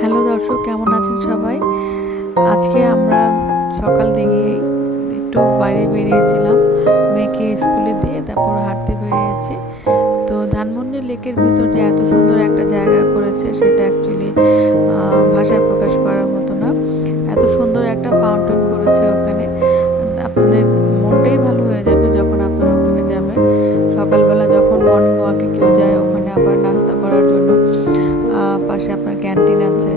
Hello দর্শক, কেমন আছেন সবাই? আজকে আমরা সকাল থেকে একটু বাইরে বেরিয়েছিলাম, মেয়েকে স্কুলে দিয়ে তারপর হাঁটতে বেরিয়েছি। তো ধানমন্ডি লেকের ভিতর যে এত সুন্দর একটা জায়গা করেছে সেটা অ্যাকচুয়ালি ভাষায় প্রকাশ করার মতো না। এত সুন্দর একটা ফাউন্টেন করেছে ওখানে, আপনাদের মনটাই ভালো হয়ে যাবে যখন আপনারা ওখানে যাবেন। সকালবেলা যখন মর্নিং ওয়াকে কেউ যায় ওখানে আবার নাস্তা করার জন্য পাশে আপনার ক্যান্টিন আছে।